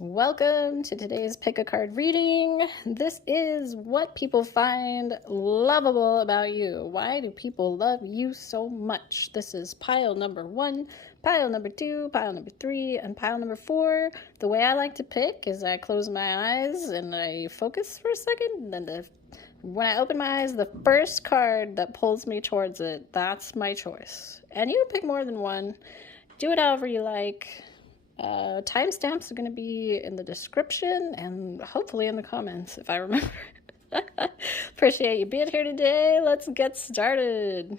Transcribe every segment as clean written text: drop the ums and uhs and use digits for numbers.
Welcome to today's pick a card reading. This is what people find lovable about you. Why do people love you so much? This is pile number 1, pile number 2, pile number 3, and pile number 4. The way I like to pick is I close my eyes and I focus for a second, and then when I open my eyes, the first card that pulls me towards it, that's my choice. And you pick more than one. Do it however you like. Timestamps are going to be in the description and hopefully in the comments if I remember. Appreciate you being here today. Let's get started.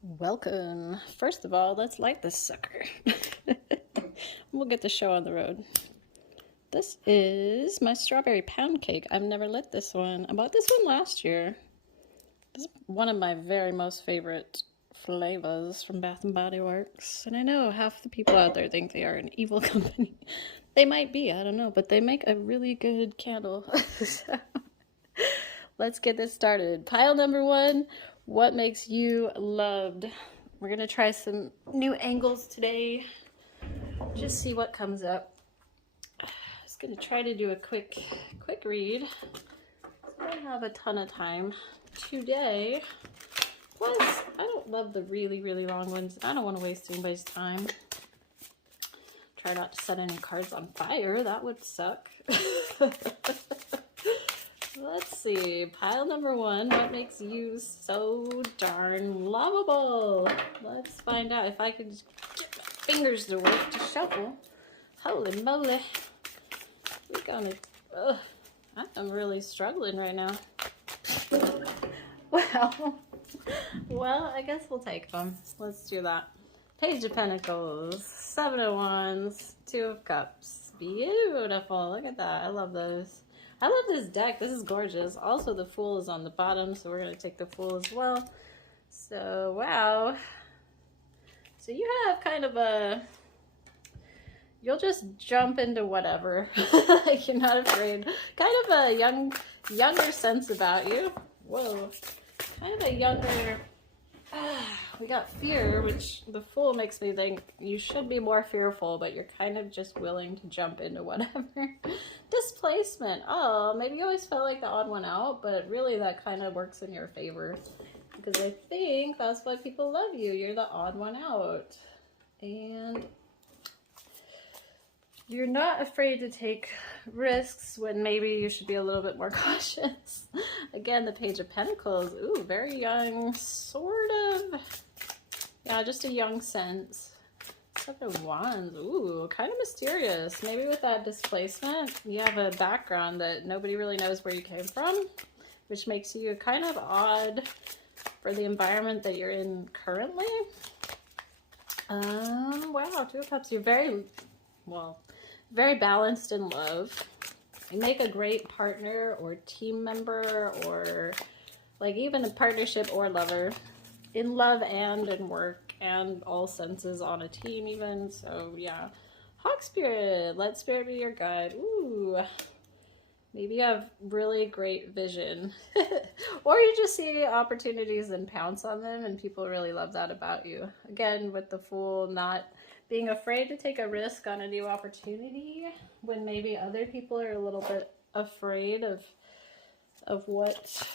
Welcome. First of all, let's light this sucker. We'll get the show on the road. This is my strawberry pound cake. I've never lit this one. I bought this one last year. This is one of my very most favorite flavors from Bath & Body Works. And I know half the people out there think they are an evil company. They might be, I don't know, but they make a really good candle. So, let's get this started. Pile number 1, what makes you loved? We're going to try some new angles today. Just see what comes up. Just going to try to do a quick read. I don't have a ton of time today. Plus, I don't love the really long ones. I don't want to waste anybody's time. Try not to set any cards on fire. That would suck. Let's see. Pile number 1. What makes you so darn lovable? Let's find out if I can just get my fingers to work to shuffle. Holy moly. We're gonna... I'm really struggling right now. Well, I guess we'll take them. Let's do that. Page of Pentacles, 7 of Wands, 2 of Cups. Beautiful. Look at that. I love those. I love this deck. This is gorgeous. Also, the Fool is on the bottom, so we're going to take the Fool as well. So, wow. So you have kind of a... You'll just jump into whatever. You're not afraid. Kind of a younger sense about you. Whoa. Kind of a younger, we got fear, which the Fool makes me think you should be more fearful, but you're kind of just willing to jump into whatever. Displacement. Oh, maybe you always felt like the odd one out, but really that kind of works in your favor. Because I think that's why people love you. You're the odd one out. And you're not afraid to take risks when maybe you should be a little bit more cautious. Again, the Page of Pentacles. Ooh, very young, sort of. Yeah, just a young sense. 7 of Wands. Ooh, kind of mysterious. Maybe with that displacement, you have a background that nobody really knows where you came from, which makes you kind of odd for the environment that you're in currently. Wow, 2 of Cups. You're very balanced in love. You make a great partner or team member, or like even a partnership or lover, in love and in work and all senses, on a team even. So yeah. Hawk Spirit, let Spirit be your guide. Ooh, maybe you have really great vision. Or you just see opportunities and pounce on them, and people really love that about you. Again, with the Fool, not being afraid to take a risk on a new opportunity when maybe other people are a little bit afraid of what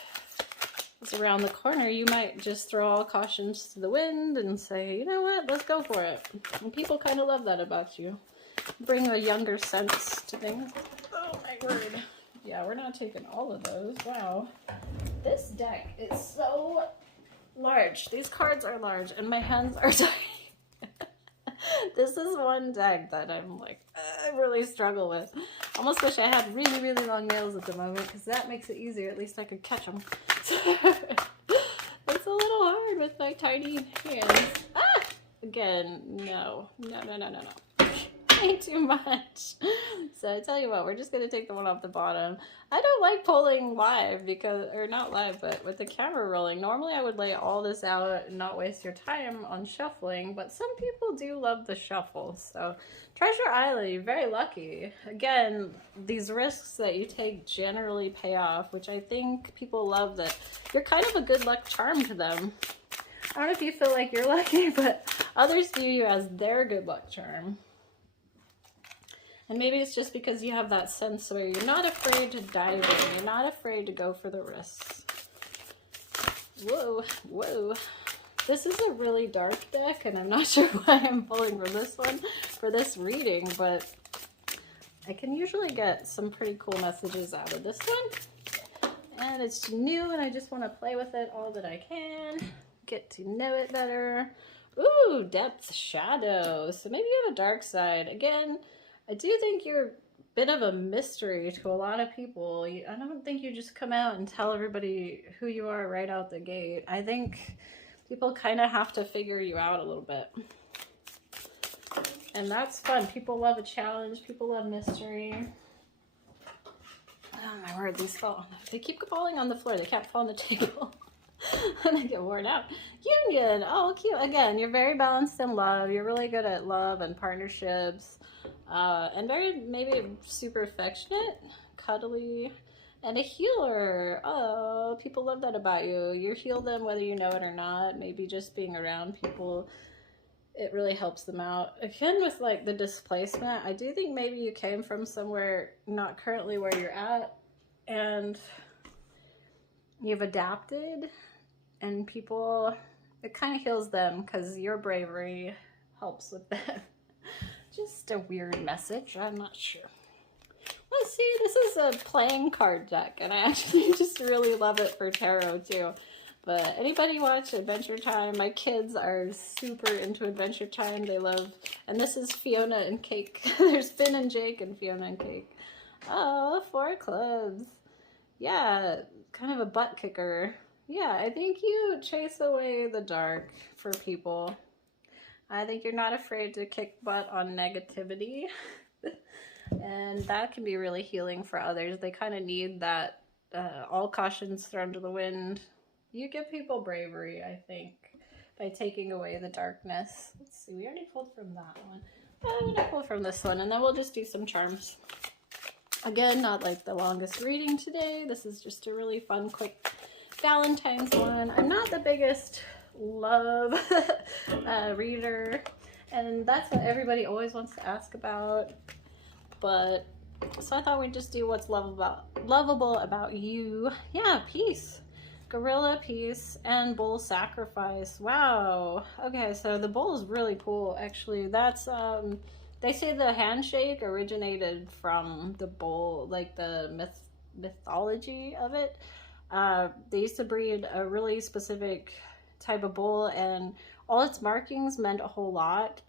is around the corner. You might just throw all cautions to the wind and say, you know what, let's go for it. And people kind of love that about you. Bring a younger sense to things. Oh my word. Yeah, we're not taking all of those. Wow. This deck is so large. These cards are large and my hands are tiny. This is one deck that I'm like, I really struggle with. I almost wish I had really long nails at the moment, because that makes it easier. At least I could catch them. It's a little hard with my tiny hands. Ah! Again, no. Ain't too much. So I tell you what, we're just going to take the one off the bottom. I don't like pulling live because, or not live, but with the camera rolling. Normally I would lay all this out and not waste your time on shuffling, but some people do love the shuffle. So Treasure Island, you're very lucky. Again, these risks that you take generally pay off, which I think people love, that you're kind of a good luck charm to them. I don't know if you feel like you're lucky, but others view you as their good luck charm. And maybe it's just because you have that sense where you're not afraid to dive in. You're not afraid to go for the risks. Whoa, whoa. This is a really dark deck, and I'm not sure why I'm pulling from this one for this reading, but I can usually get some pretty cool messages out of this one. And it's new, and I just want to play with it all that I can. Get to know it better. Ooh, depth, shadow. So maybe you have a dark side. Again, I do think you're a bit of a mystery to a lot of people. I don't think you just come out and tell everybody who you are right out the gate. I think people kind of have to figure you out a little bit. And that's fun. People love a challenge. People love mystery. Oh my word, these fall. They keep falling on the floor. They can't fall on the table. And I get worn out. Union. Oh, cute. Again, you're very balanced in love. You're really good at love and partnerships. And very, maybe super affectionate, cuddly, and a healer. Oh, people love that about you. You heal them whether you know it or not. Maybe just being around people, it really helps them out. Again, with like the displacement, I do think maybe you came from somewhere not currently where you're at, and you've adapted, and people, it kind of heals them because your bravery helps with that. Just a weird message. I'm not sure. Let's see. This is a playing card deck, and I actually just really love it for tarot too. But anybody watch Adventure Time? My kids are super into Adventure Time. They love, and this is Fiona and Cake. There's Finn and Jake and Fiona and Cake. Oh, 4 of clubs. Yeah, kind of a butt kicker. Yeah, I think you chase away the dark for people. I think you're not afraid to kick butt on negativity. And that can be really healing for others. They kind of need that, all cautions thrown to the wind. You give people bravery, I think, by taking away the darkness. Let's see, we already pulled from that one. I'm going to pull from this one, and then we'll just do some charms. Again, not like the longest reading today. This is just a really fun, quick Valentine's one. I'm not the biggest love reader, and that's what everybody always wants to ask about. But so I thought we'd just do what's lovable about you. Yeah, peace. Gorilla, peace, and bull sacrifice. Wow. Okay, so the bull is really cool, actually. That's they say the handshake originated from the bull, like the mythology of it. They used to breed a really specific type of bull, and all its markings meant a whole lot.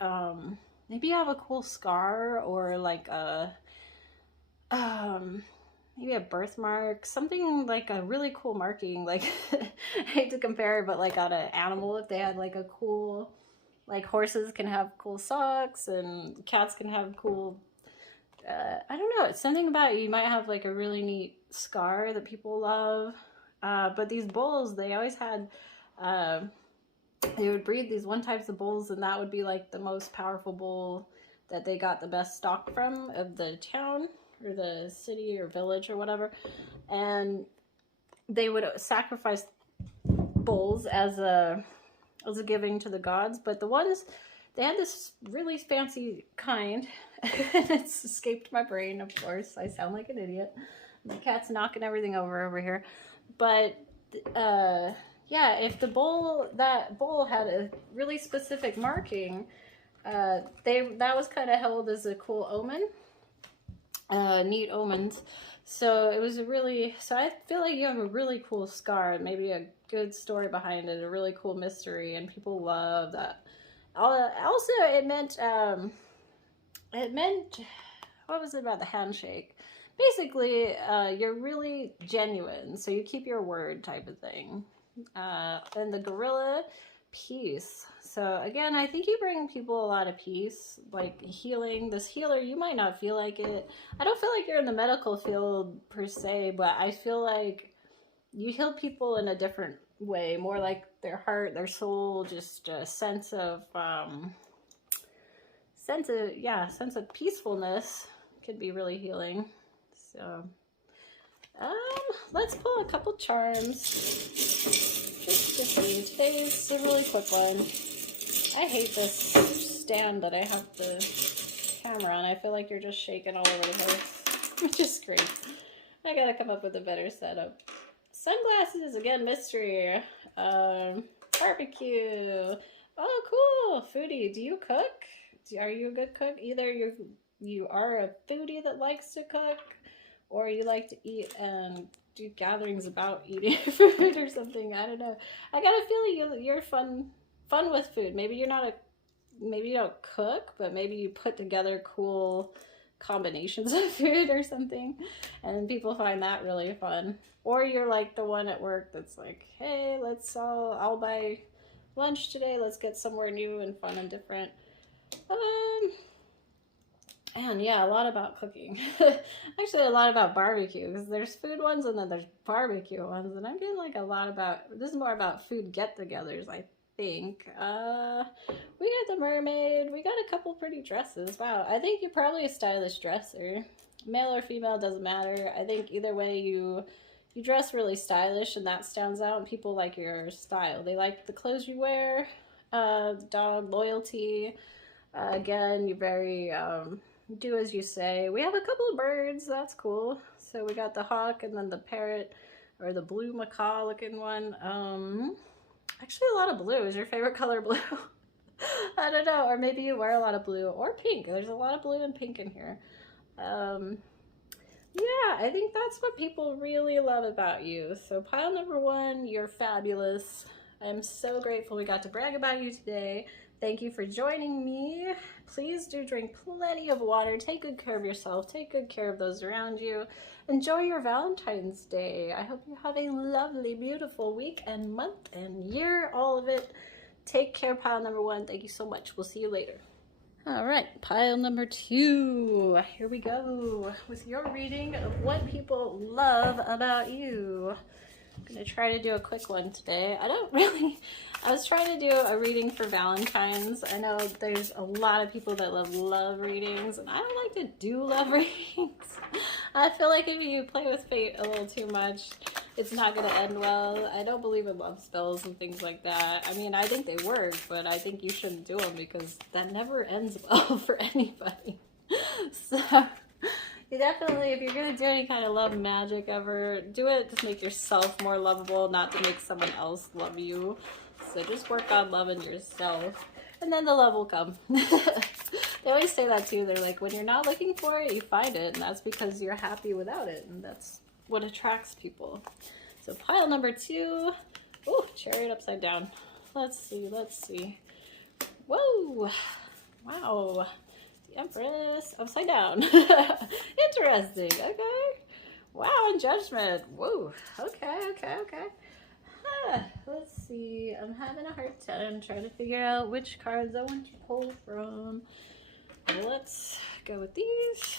Maybe you have a cool scar, or like a maybe a birthmark, something like a really cool marking. Like I hate to compare, but like on an animal, if they had like a cool, like horses can have cool socks, and cats can have cool, I don't know, it's something about you might have like a really neat scar that people love. But these bulls, they always had, they would breed these one types of bulls, and that would be like the most powerful bull that they got the best stock from of the town or the city or village or whatever. And they would sacrifice bulls as a giving to the gods. But the ones, they had this really fancy kind, and it's escaped my brain, of course. I sound like an idiot. The cat's knocking everything over here. But yeah, if that bull had a really specific marking, that was kind of held as a cool omen, neat omens. So it was so I feel like you have a really cool scar, maybe a good story behind it, a really cool mystery, and people love that. Also, it meant, what was it about the handshake? Basically, you're really genuine, so you keep your word type of thing. And the gorilla, peace. So again, I think you bring people a lot of peace, like healing. This healer, you might not feel like it. I don't feel like you're in the medical field per se, but I feel like you heal people in a different way, more like their heart, their soul, just a sense of peacefulness could be really healing. So let's pull a couple charms just to see. Today's a really quick one. I hate this stand that I have to camera and I feel like you're just shaking all over the place, which is great. I gotta come up with a better setup. Sunglasses, again, mystery. Barbecue. Oh, cool. Foodie. Do you cook? Are you a good cook? Either you are a foodie that likes to cook, or you like to eat and do gatherings about eating food or something. I don't know. I got a feeling you're fun with food. Maybe you're not maybe you don't cook, but maybe you put together cool combinations of food or something, and people find that really fun. Or you're like the one at work that's like, hey, I'll buy lunch today. Let's get somewhere new and fun and different. And yeah, a lot about cooking. Actually, a lot about barbecue, because there's food ones and then there's barbecue ones. And I'm getting like a lot about, this is more about food get-togethers, I think. We got the mermaid. We got a couple pretty dresses. Wow, I think you're probably a stylish dresser. Male or female, doesn't matter. I think either way you dress really stylish and that stands out and people like your style. They like the clothes you wear. Dog loyalty. Again, you're very... do as you say. We have a couple of birds. That's cool. So we got the hawk and then the parrot, or the blue macaw looking one. Actually a lot of blue. Is your favorite color blue? I don't know. Or maybe you wear a lot of blue or pink. There's a lot of blue and pink in here. Yeah, I think that's what people really love about you. So pile number 1, you're fabulous. I'm so grateful we got to brag about you today. Thank you for joining me. Please do drink plenty of water. Take good care of yourself. Take good care of those around you. Enjoy your Valentine's Day. I hope you have a lovely, beautiful week and month and year, all of it. Take care, pile number 1. Thank you so much. We'll see you later. All right, pile number 2. Here we go with your reading of what people love about you. I'm gonna try to do a quick one today. I was trying to do a reading for Valentine's. I know there's a lot of people that love readings, and I don't like to do love readings. I feel like if you play with fate a little too much, it's not gonna end well. I don't believe in love spells and things like that. I mean, I think they work, but I think you shouldn't do them because that never ends well for anybody. So... you definitely, if you're going to do any kind of love magic ever, do it to make yourself more lovable, not to make someone else love you. So just work on loving yourself, and then the love will come. They always say that too. They're like, when you're not looking for it, you find it, and that's because you're happy without it, and that's what attracts people. So pile number 2. Oh, chariot upside down. Let's see. Whoa. Wow. Empress upside down. Interesting. Okay. Wow, and Judgment. Whoa. Okay. Let's see. I'm having a hard time trying to figure out which cards I want to pull from. Let's go with these.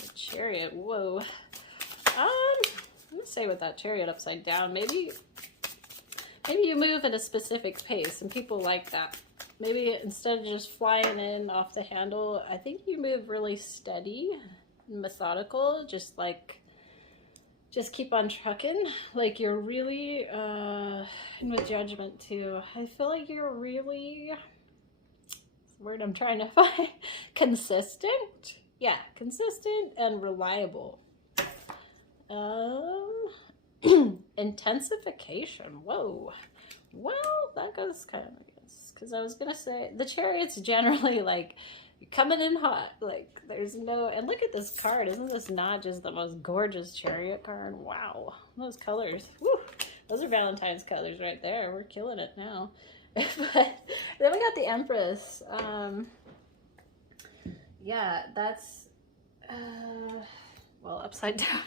So Chariot. Whoa. I'm gonna say with that Chariot upside down, maybe you move at a specific pace, and people like that. Maybe instead of just flying in off the handle, I think you move really steady and methodical, just keep on trucking. Like you're really, and with Judgment too, I feel like you're really, what's the word I'm trying to find? Consistent? Yeah, consistent and reliable. Intensification. Whoa. Well, that goes kind of, because I was gonna say the Chariot's generally like you're coming in hot, like there's no, and look at this card. Isn't this not just the most gorgeous Chariot card? Wow, those colors. Woo, those are Valentine's colors right there. We're killing it now. But then we got the Empress. Yeah, that's well, upside down.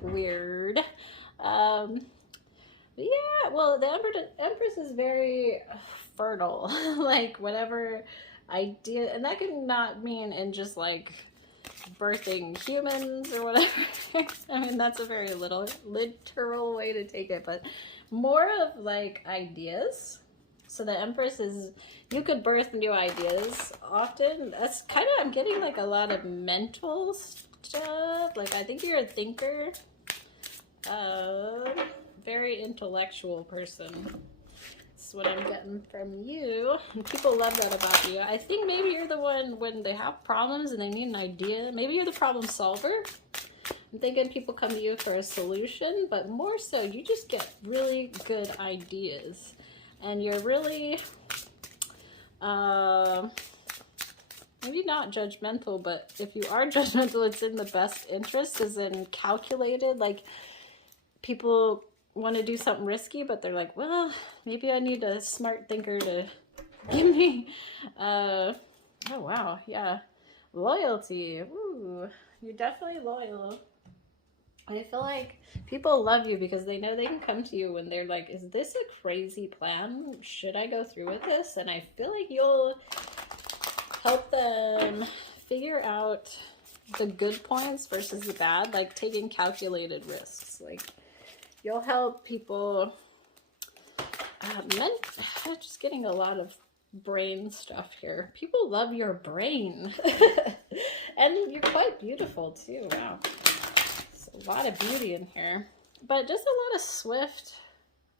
Weird. Yeah, well, the Empress is very fertile. Like whatever idea, and that can not mean in just like birthing humans or whatever. I mean, that's a very literal way to take it, but more of like ideas. So the Empress is, you could birth new ideas often. That's kind of, I'm getting like a lot of mental stuff. Like I think you're a thinker. Very intellectual person. is what I'm getting from you. And people love that about you. I think maybe you're the one when they have problems and they need an idea. Maybe you're the problem solver. I'm thinking people come to you for a solution, but more so, you just get really good ideas. And you're really, maybe not judgmental, but if you are judgmental, it's in the best interest, as in calculated. Like, people want to do something risky, but they're like, well, maybe I need a smart thinker to give me, oh wow, yeah, loyalty. Ooh, you're definitely loyal. I feel like people love you because they know they can come to you when they're like, is this a crazy plan? Should I go through with this? And I feel like you'll help them figure out the good points versus the bad, like taking calculated risks. Like, you'll help people, just getting a lot of brain stuff here. People love your brain. And you're quite beautiful too, wow. A lot of beauty in here, but just a lot of swift.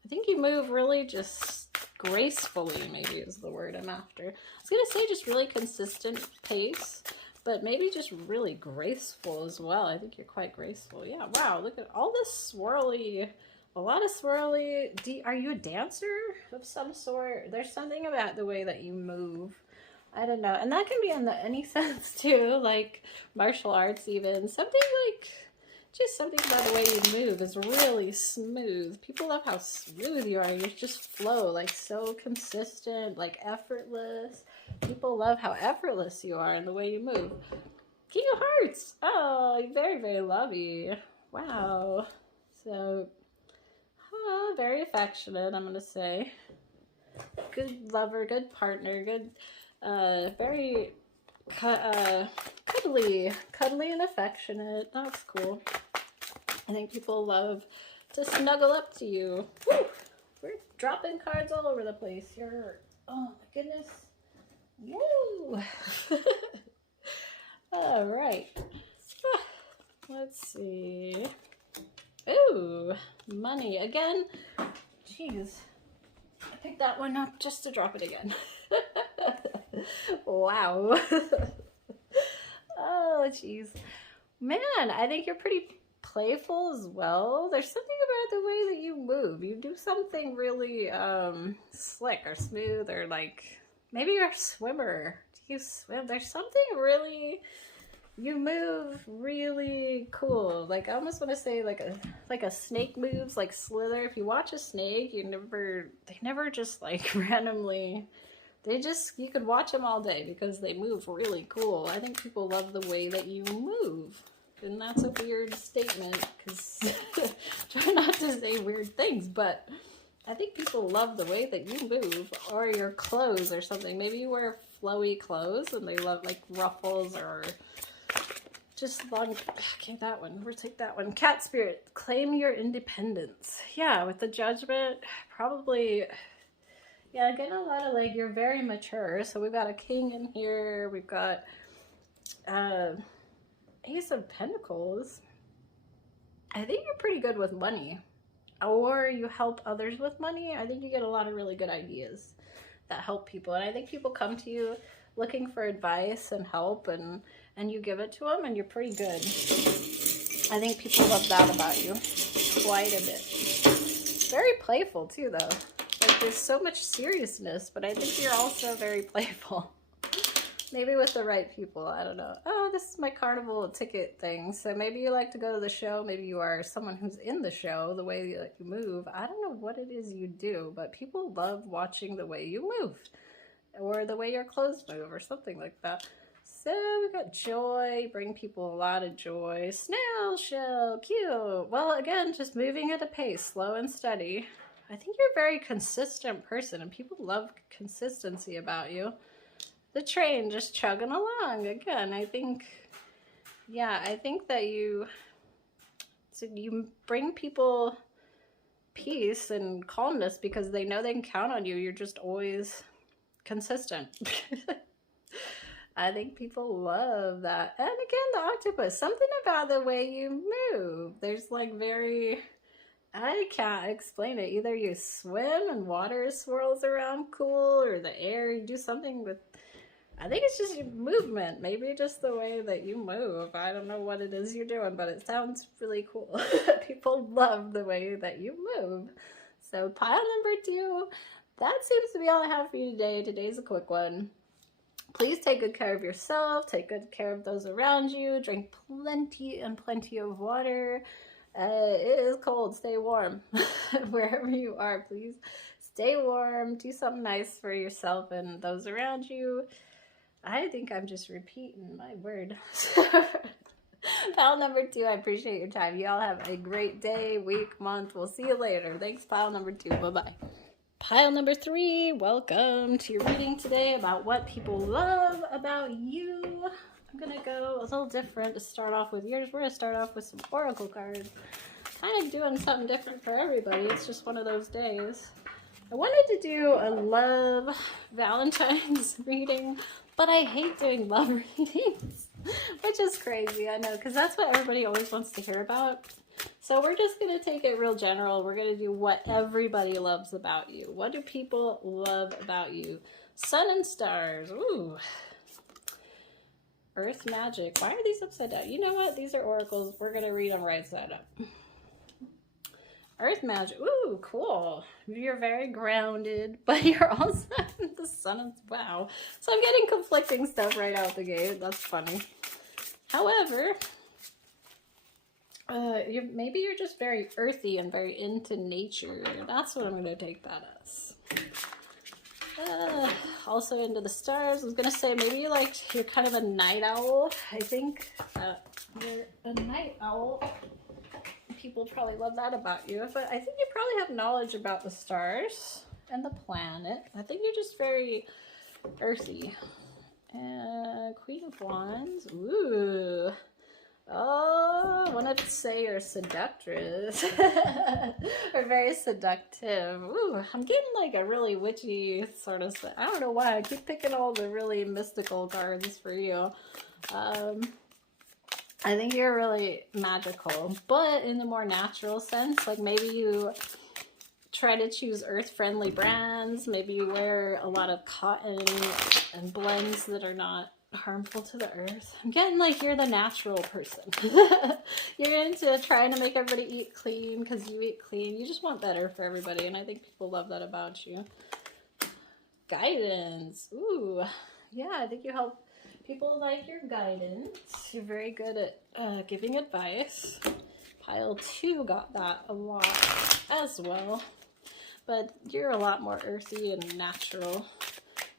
I think you move really just gracefully, maybe is the word I'm after. I was gonna say just really consistent pace, but maybe just really graceful as well. I think you're quite graceful. Yeah, wow, look at all this swirly, a lot of swirly. Are you a dancer of some sort? There's something about the way that you move. I don't know, and that can be in any sense too, like martial arts even. Something like, just something about the way you move is really smooth. People love how smooth you are. You just flow, like so consistent, like effortless. People love how effortless you are and the way you move. King of Hearts. Oh, very, very lovey. Wow. So, very affectionate, I'm going to say. Good lover, good partner, good, very cuddly and affectionate. That's cool. I think people love to snuggle up to you. Woo! We're dropping cards all over the place. Oh my goodness. Woo! All right. Let's see. Ooh, money again. Jeez. I picked that one up just to drop it again. Wow. Oh, jeez. Man, I think you're pretty playful as well. There's something about the way that you move. You do something really slick or smooth, or like, maybe you're a swimmer. Do you swim? There's something really, you move really cool. Like, I almost want to say like a snake moves, like Slither. If you watch a snake, they never just like randomly, you could watch them all day because they move really cool. I think people love the way that you move. And that's a weird statement because try not to say weird things, but I think people love the way that you move, or your clothes or something. Maybe you wear flowy clothes and they love like ruffles or just long. Okay, that one. We'll take that one. Cat spirit, claim your independence. Yeah, with the judgment, probably. Yeah, getting a lot of like, you're very mature. So we've got a king in here. We've got Ace of Pentacles. I think you're pretty good with money, or you help others with money. I think you get a lot of really good ideas that help people, and I think people come to you looking for advice and help, and you give it to them, and you're pretty good. I think people love that about you quite a bit. Very playful too, though. Like, there's so much seriousness, but I think you're also very playful. Maybe with the right people, I don't know. Oh, this is my carnival ticket thing. So maybe you like to go to the show. Maybe you are someone who's in the show, the way that you move. I don't know what it is you do, but people love watching the way you move, or the way your clothes move, or something like that. So we got joy, bring people a lot of joy. Snail shell, cute. Well, again, just moving at a pace, slow and steady. I think you're a very consistent person, and people love consistency about you. The train just chugging along again. I think, yeah, I think that you bring people peace and calmness because they know they can count on you. You're just always consistent. I think people love that. And again, the octopus, something about the way you move. There's like very, I can't explain it. Either you swim and water swirls around cool, or the air, you do something with, I think it's just your movement. Maybe just the way that you move. I don't know what it is you're doing, but it sounds really cool. People love the way that you move. So pile number 2, that seems to be all I have for you today. Today's a quick one. Please take good care of yourself. Take good care of those around you. Drink plenty and plenty of water. It is cold. Stay warm. Wherever you are, please stay warm. Do something nice for yourself and those around you. I think I'm just repeating my word. Pile number 2, I appreciate your time. You all have a great day, week, month. We'll see you later. Thanks, pile number 2. Bye-bye. Pile number 3, welcome to your reading today about what people love about you. I'm going to go a little different to start off with yours. We're going to start off with some oracle cards. Kind of doing something different for everybody. It's just one of those days. I wanted to do a love Valentine's reading, but I hate doing love readings, which is crazy, I know, because that's what everybody always wants to hear about. So we're just going to take it real general. We're going to do what everybody loves about you. What do people love about you? Sun and stars. Ooh. Earth magic. Why are these upside down? You know what? These are oracles. We're going to read them right side up. Earth magic. Ooh, cool. You're very grounded, but you're also the sun is, wow. So I'm getting conflicting stuff right out the gate. That's funny. However, maybe you're just very earthy and very into nature. That's what I'm going to take that as. Also into the stars. I was going to say maybe you're kind of a night owl. I think you're a night owl. People probably love that about you, but I think you probably have knowledge about the stars and the planet. I think you're just very earthy. Queen of Wands. Ooh. Oh, I wanted to say you're seductress. Or very seductive. Ooh, I'm getting like a really witchy sort of stuff. I don't know why. I keep picking all the really mystical cards for you. I think you're really magical, but in the more natural sense. Like maybe you try to choose earth-friendly brands. Maybe you wear a lot of cotton and blends that are not harmful to the earth. I'm getting like you're the natural person. You're into trying to make everybody eat clean because you eat clean. You just want better for everybody, and I think people love that about you. Guidance. Ooh, yeah, I think you help people like your guidance. You're very good at giving advice. Pile 2 got that a lot as well, but you're a lot more earthy and natural.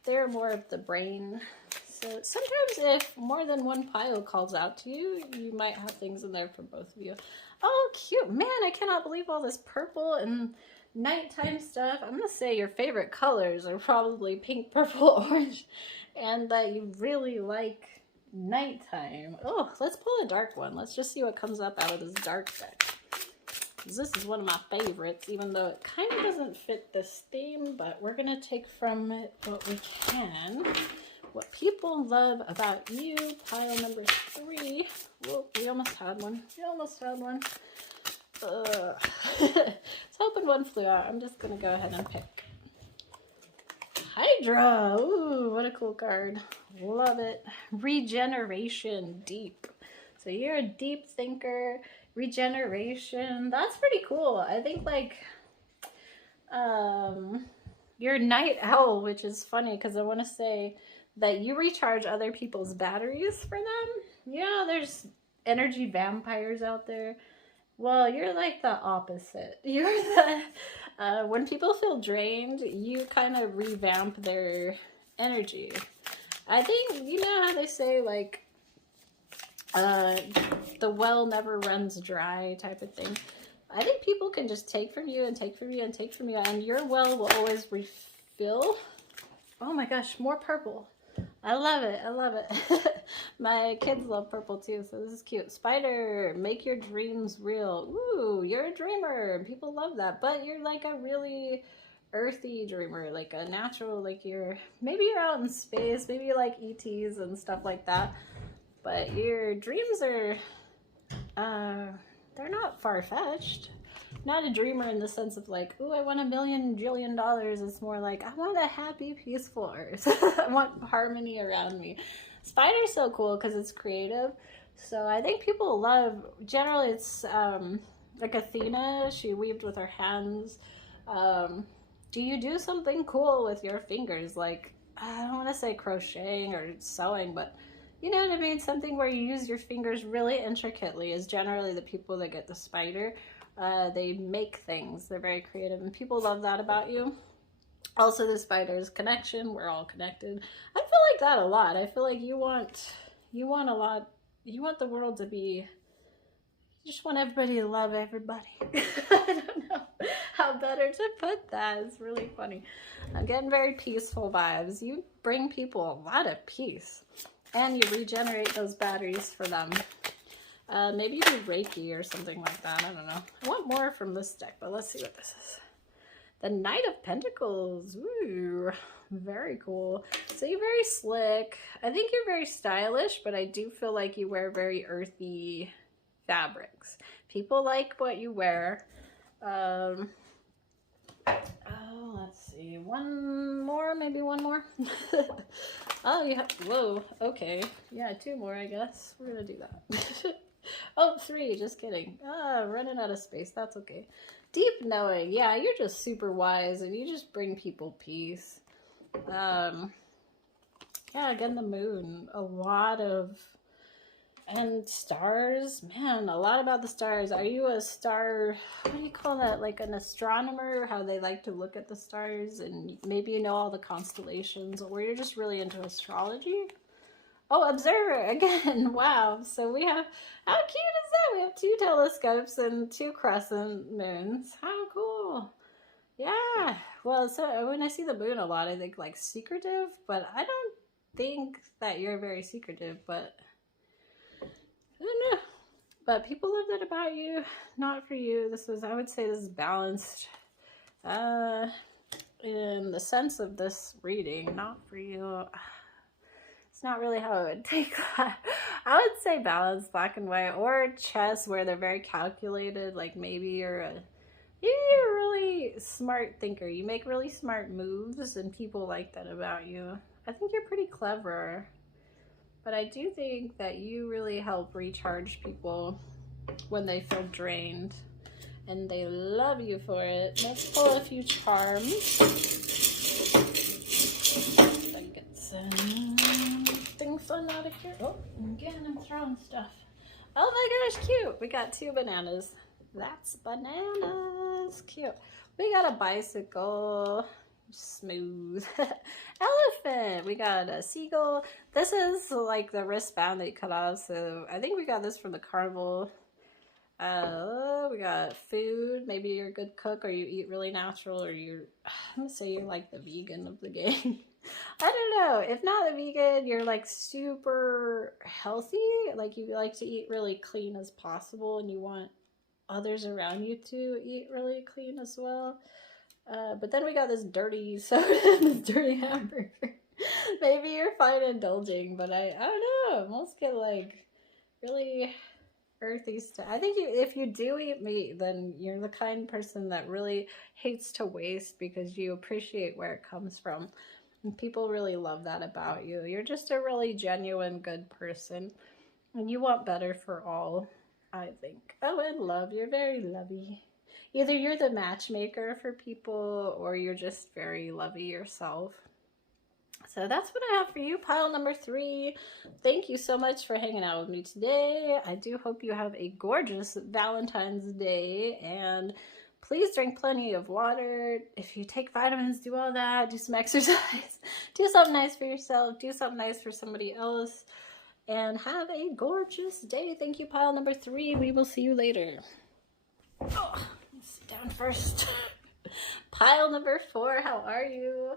They're more of the brain. So sometimes if more than one pile calls out to you, you might have things in there for both of you. Oh, cute. Man, I cannot believe all this purple and nighttime stuff. I'm going to say your favorite colors are probably pink, purple, orange, and that you really like nighttime. Oh, let's pull a dark one. Let's just see what comes up out of this dark deck. This is one of my favorites, even though it kind of doesn't fit this theme, but we're going to take from it what we can. What people love about you. Pile number 3. Whoa, we almost had one. We almost had one. I was hoping one flew out. I'm just going to go ahead and pick. Hydra. Ooh, what a cool card. Love it. Regeneration. Deep. So you're a deep thinker. Regeneration. That's pretty cool. I think like you're a night owl, which is funny because I want to say that you recharge other people's batteries for them. Yeah, there's energy vampires out there. Well, you're like the opposite. You're the, when people feel drained, you kind of revamp their energy. I think, you know how they say, like, the well never runs dry type of thing. I think people can just take from you and take from you and take from you, and your well will always refill. Oh my gosh, more purple. I love it. I love it. My kids love purple too, so this is cute. Spider, make your dreams real. Ooh, you're a dreamer. People love that. But you're like a really earthy dreamer, like a natural, like maybe you're out in space, maybe you like ETs and stuff like that. But your dreams are, they're not far-fetched. not a dreamer in the sense of like, oh, I want $1,000,000,000,000. It's more like, I want a happy, peaceful earth. I want harmony around me. Spider's so cool because it's creative. So I think people love, generally it's like Athena, she weaved with her hands. Do you do something cool with your fingers? Like, I don't want to say crocheting or sewing, but you know what I mean? Something where you use your fingers really intricately is generally the people that get the spider. They make things. They're very creative, and people love that about you. Also, the spider's connection. We're all connected. I feel like that a lot. I feel like you want a lot. You want the world to be. You just want everybody to love everybody. I don't know how better to put that. It's really funny. I'm getting very peaceful vibes. You bring people a lot of peace. And you regenerate those batteries for them. Maybe you do Reiki or something like that. I don't know. I want more from this deck, but let's see what this is. The Knight of Pentacles. Ooh, very cool. So you're very slick. I think you're very stylish, but I do feel like you wear very earthy fabrics. People like what you wear. Oh, let's see. One more, maybe one more. Oh, you have, whoa, okay. Yeah, two more, I guess. We're gonna do that. Oh, three, just kidding. Ah, running out of space, that's okay. Deep knowing, yeah, you're just super wise and you just bring people peace. Yeah, again, the moon, a lot of, and stars, man, a lot about the stars. Are you a star, what do you call that, like an astronomer, how they like to look at the stars, and maybe you know all the constellations, or you're just really into astrology? Oh, observer, again, wow. So we have, how cute is that? We have 2 telescopes and 2 crescent moons. How cool. Yeah, well, so when I see the moon a lot, I think like secretive, but I don't think that you're very secretive, but I don't know. But people love that about you, not for you. This was, I would say this is balanced in the sense of this reading, not for you. It's not really how I would take that. I would say balanced, black and white, or chess where they're very calculated. Like maybe you're a really smart thinker. You make really smart moves and people like that about you. I think you're pretty clever. But I do think that you really help recharge people when they feel drained. And they love you for it. Let's pull a few charms. Then get something fun out of here. Oh, again, I'm throwing stuff. Oh my gosh, cute. We got 2 bananas. That's bananas. Cute. We got a bicycle. Smooth. Elephant. We got a seagull. This is like the wristband that you cut off. So I think we got this from the carnival. We got food. Maybe you're a good cook, or you eat really natural, or you're, I'm gonna say you're like the vegan of the gang. I don't know. If not a vegan, you're like super healthy. Like you like to eat really clean as possible, and you want others around you to eat really clean as well. But then we got this dirty soda and this dirty hamburger. Maybe you're fine indulging, but I don't know. Most get like really earthy stuff. I think if you do eat meat, then you're the kind of person that really hates to waste because you appreciate where it comes from. And people really love that about you. You're just a really genuine, good person. And you want better for all, I think. Oh, and love. You're very lovey. Either you're the matchmaker for people or you're just very lovey yourself. So that's what I have for you, pile number 3. Thank you so much for hanging out with me today. I do hope you have a gorgeous Valentine's Day, and please drink plenty of water. If you take vitamins, do all that, do some exercise, do something nice for yourself, do something nice for somebody else, and have a gorgeous day. Thank you, pile number 3. We will see you later. Oh, sit down first. Pile number 4, how are you?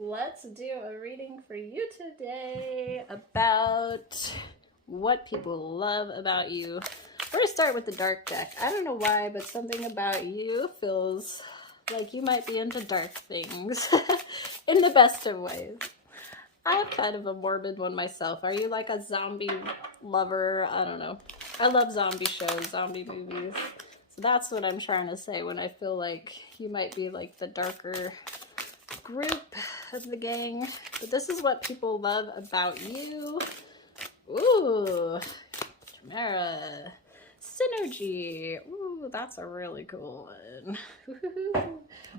Let's do a reading for you today about what people love about you. We're gonna start with the dark deck. I don't know why, but something about you feels like you might be into dark things in the best of ways. I'm kind of a morbid one myself. Are you like a zombie lover? I don't know. I love zombie shows, zombie movies. That's what I'm trying to say when I feel like you might be like the darker group of the gang. But this is what people love about you. Ooh, Chimera. Synergy. Ooh, that's a really cool one.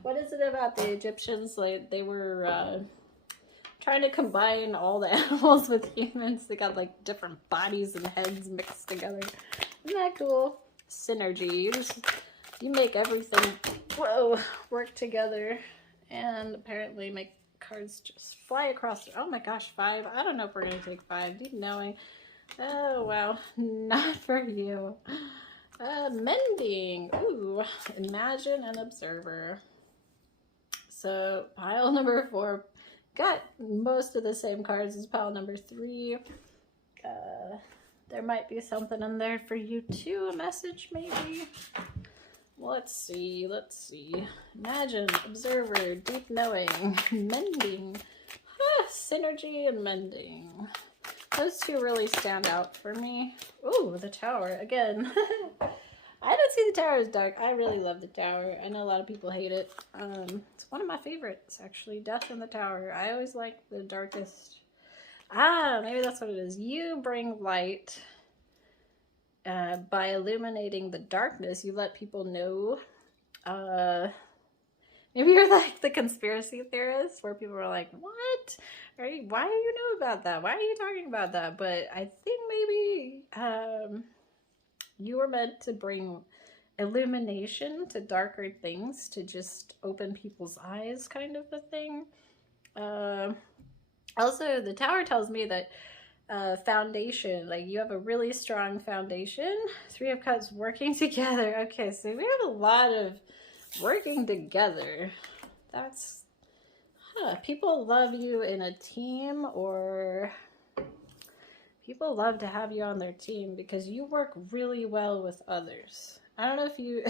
What is it about the Egyptians? Like they were trying to combine all the animals with humans. They got like different bodies and heads mixed together. Isn't that cool? Synergy. You make everything work together, and apparently make cards just fly across. Oh my gosh, 5. I don't know if we're gonna take 5. Deep knowing. Oh wow, not for you. Mending. Ooh, imagine an observer. So pile number 4 got most of the same cards as pile number 3. There might be something in there for you too, a message maybe. Let's see. Imagine, observer, deep knowing, mending, synergy and mending. Those 2 really stand out for me. Ooh, the tower again. I don't see the tower as dark. I really love the tower. I know a lot of people hate it. It's one of my favorites actually, Death in the Tower. I always like the darkest. Maybe that's what it is. You bring light by illuminating the darkness. You let people know. Maybe you're like the conspiracy theorist where people are like, what? Why do you know about that? Why are you talking about that? But I think maybe you were meant to bring illumination to darker things, to just open people's eyes, kind of a thing. Also, the tower tells me that foundation, like you have a really strong foundation. 3 of Cups working together. Okay, so we have a lot of working together. That's, people love you in a team, or people love to have you on their team because you work really well with others. I don't know if you,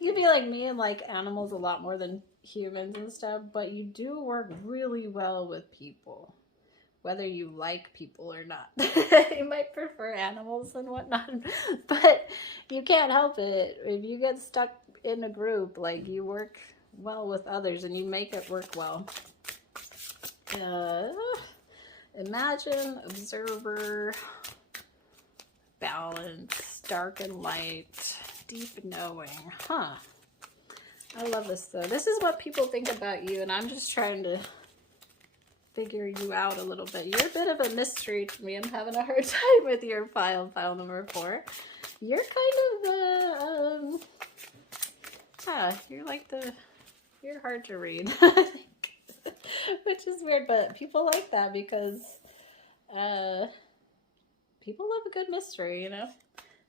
you'd be like me and like animals a lot more than humans and stuff, but you do work really well with people, whether you like people or not. You might prefer animals and whatnot, but you can't help it. If you get stuck in a group, like you work well with others and you make it work well. Imagine, observer, balance, dark and light, deep knowing. I love this though. This is what people think about you, and I'm just trying to figure you out a little bit. You're a bit of a mystery to me. I'm having a hard time with your pile number 4. You're kind of you're hard to read. I think, which is weird, but people like that because people love a good mystery, you know.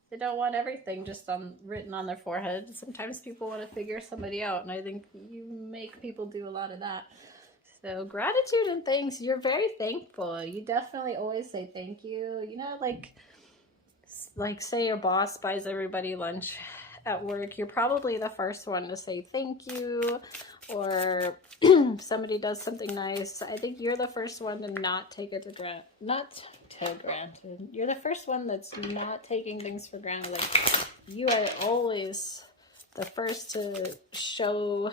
They don't want everything just written on their forehead. Sometimes people want to figure somebody out, and I think you make people do a lot of that. So gratitude and thanks. You're very thankful. You definitely always say thank you. You know, like say your boss buys everybody lunch at work. You're probably the first one to say thank you, or somebody does something nice. I think you're the first one to not take it granted. You're the first one that's not taking things for granted. Like, you are always the first to show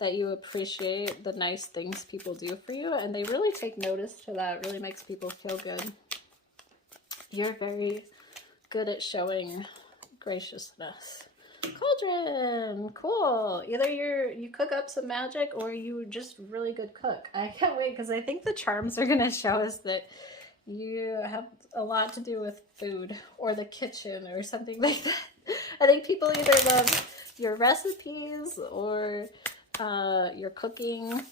that you appreciate the nice things people do for you, and they really take notice to that. It really makes people feel good. You're very good at showing graciousness. Cauldron, cool. Either you cook up some magic, or you just really good cook. I can't wait, because I think the charms are gonna show us that you have a lot to do with food or the kitchen or something like that. I think people either love your recipes or your cooking,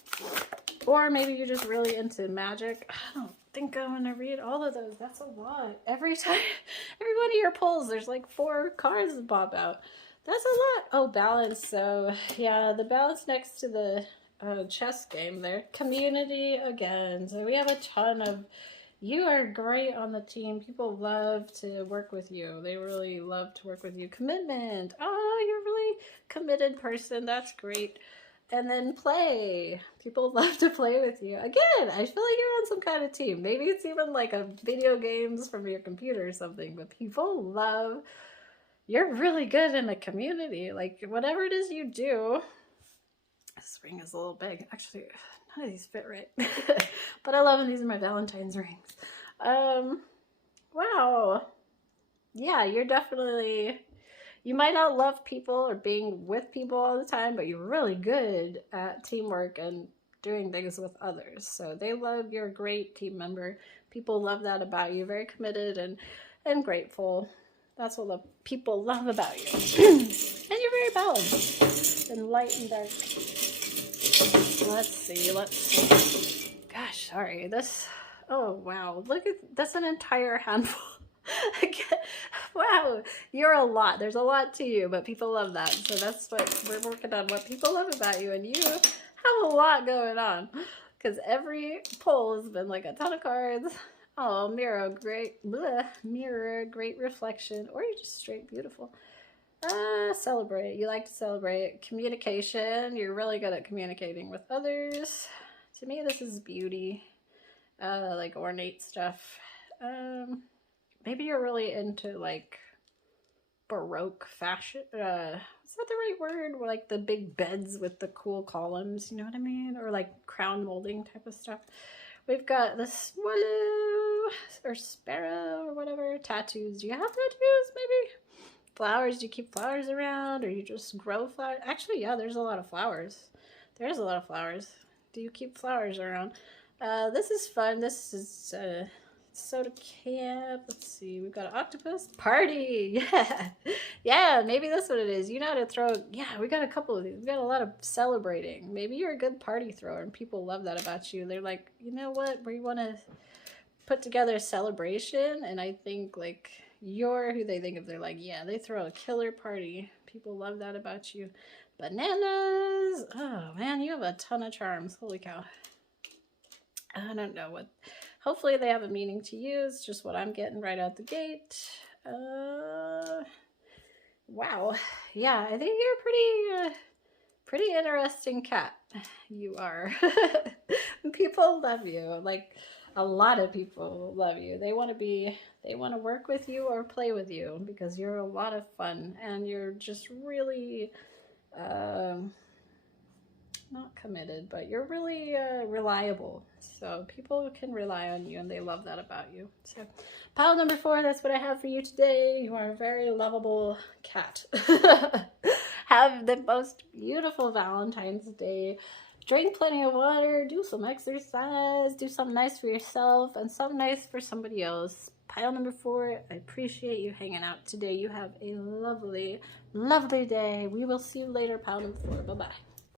or maybe you're just really into magic. I don't think I'm gonna read all of those. That's a lot. Every one of your pulls, there's like 4 cards that pop out. That's a lot. Oh, balance. So yeah, the balance next to the chess game there. Community again. So we have a ton of, you are great on the team. People love to work with you. They really love to work with you. Commitment. Oh, you're a really committed person. That's great. And then play. People love to play with you. Again, I feel like you're on some kind of team. Maybe it's even like a video games from your computer or something, but people love you're really good in the community. Like, whatever it is you do, this ring is a little big. Actually, none of these fit right. But I love them. These are my Valentine's rings. Wow. Yeah, you're definitely, you might not love people or being with people all the time, but you're really good at teamwork and doing things with others. So they love, you're a great team member. People love that about you. Very committed and grateful. That's what people love about you. And you're very balanced in light and dark. Let's see. Gosh, sorry. Oh, wow. Look at, that's an entire handful. Wow, you're a lot. There's a lot to you, but people love that. So that's what we're working on, what people love about you. And you have a lot going on because every poll has been like a ton of cards. Oh, mirror, great, bleh, mirror, great reflection, or you're just straight beautiful. Celebrate. You like to celebrate. Communication. You're really good at communicating with others. To me, this is beauty, like ornate stuff. Maybe you're really into like Baroque fashion. Is that the right word? Or like the big beds with the cool columns, you know what I mean? Or like crown molding type of stuff. We've got the swallow or sparrow or whatever. Tattoos. Do you have tattoos maybe? Flowers. Do you keep flowers around or you just grow flowers? Actually, yeah, there's a lot of flowers. There's a lot of flowers. Do you keep flowers around? This is fun. This is soda camp. Let's see. We've got an octopus party. Yeah. Yeah, maybe that's what it is. You know how to throw. Yeah, we got a couple of these. We got a lot of celebrating. Maybe you're a good party thrower and people love that about you. They're like, you know what? We want to put together a celebration. And I think like you're who they think of. They're like, yeah, they throw a killer party. People love that about you. Bananas. Oh man, you have a ton of charms. Holy cow. I don't know what. Hopefully they have a meaning to you. It's just what I'm getting right out the gate. Wow. Yeah, I think you're pretty interesting cat. You are. People love you. Like a lot of people love you. They want to work with you or play with you because you're a lot of fun and you're just really not committed, but you're really reliable. So people can rely on you and they love that about you. So pile number 4, that's what I have for you today. You are a very lovable cat. Have the most beautiful Valentine's Day. Drink plenty of water, do some exercise, do something nice for yourself and something nice for somebody else. Pile number 4, I appreciate you hanging out today. You have a lovely, lovely day. We will see you later, pile number 4. Bye-bye.